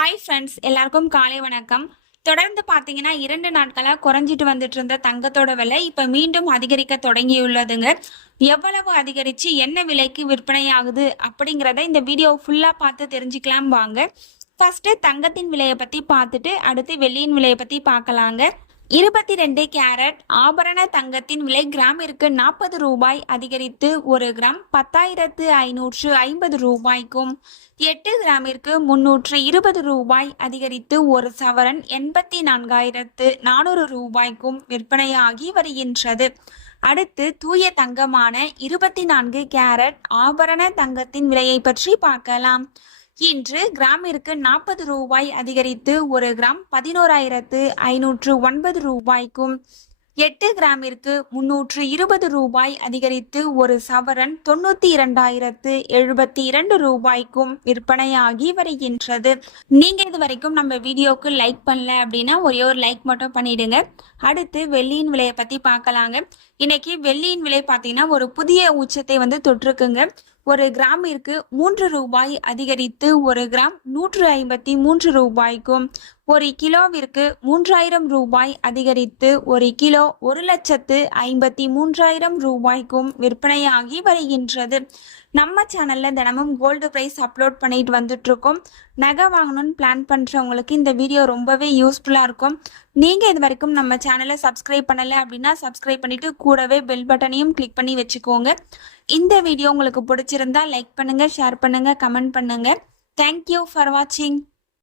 Hi friends, எல்லாருக்கும் காலை வணக்கம். தொடர்ந்து பார்த்தீங்கன்னா 2 நாட்களாக குறைஞ்சிட்டு வந்துட்டு இருந்த தங்கத்தோட விலை இப்போ மீண்டும் அதிகரிக்க தொடங்கியுள்ளதுங்க. எவ்வளவு அதிகரித்து என்ன விலைக்கு விற்பனை ஆகுது அப்படிங்கிறத இந்த வீடியோ ஃபுல்லாக பார்த்து தெரிஞ்சுக்கலாம் வாங்க. ஃபர்ஸ்ட் தங்கத்தின் விலையை பற்றி பார்த்துட்டு அடுத்து வெள்ளியின் விலையை பற்றி பார்க்கலாங்க. 22 கேரட் ஆபரண தங்கத்தின் விலை கிராமிற்கு 40 ரூபாய் அதிகரித்து 1 கிராம் 10,550 ரூபாய்க்கும், 8 கிராமிற்கு 320 ரூபாய் அதிகரித்து 1 சவரன் 84,400 ரூபாய்க்கும் விற்பனையாகி வருகின்றது. அடுத்து தூய தங்கமான 24 கேரட் ஆபரண தங்கத்தின் விலையை பற்றி பார்க்கலாம். இன்று கிராமிற்கு 40 ரூபாய் அதிகரித்து 1 கிராம் 11,509 ரூபாய்க்கும், 8 கிராமிற்கு 320 ரூபாய் அதிகரித்து 1 சவரன் 92,072 ரூபாய்க்கும் விற்பனையாகி வருகின்றது. நீங்க இது வரைக்கும் நம்ம வீடியோக்கு லைக் பண்ணல அப்படின்னா ஒரே ஒரு லைக் மட்டும் பண்ணிடுங்க. அடுத்து வெள்ளியின் விலையை பத்தி பார்க்கலாங்க. இன்னைக்கு வெள்ளியின் விலை பார்த்தீங்கன்னா ஒரு புதிய உச்சத்தை தொற்றுக்குங்க. 1 கிராமிற்கு 3 ரூபாய் அதிகரித்து 1 கிராம் 153 ரூபாய்க்கும், 1 கிலோவிற்கு 3000 ரூபாய் அதிகரித்து 1 கிலோ 1,53,000 ரூபாய்க்கும் விற்பனையாகி வருகின்றது. நம்ம சேனல்ல தினமும் கோல்டு பிரைஸ் அப்லோட் பண்ணிட்டு வந்துட்டு இருக்கோம். நகை வாங்கணும்னு பிளான் பண்றவங்களுக்கு இந்த வீடியோ ரொம்பவே யூஸ்ஃபுல்லா இருக்கும். நீங்க இது வரைக்கும் நம்ம சேனலை சப்ஸ்கிரைப் பண்ணல அப்படின்னா சப்ஸ்கிரைப் பண்ணிட்டு கூடவே பெல் பட்டனையும் கிளிக் பண்ணி வச்சுக்கோங்க. இந்த வீடியோ உங்களுக்கு பிடிச்சிருந்தா லைக் பண்ணுங்க, ஷேர் பண்ணுங்க, கமெண்ட் பண்ணுங்க. தேங்க்யூ ஃபார் வாட்சிங்.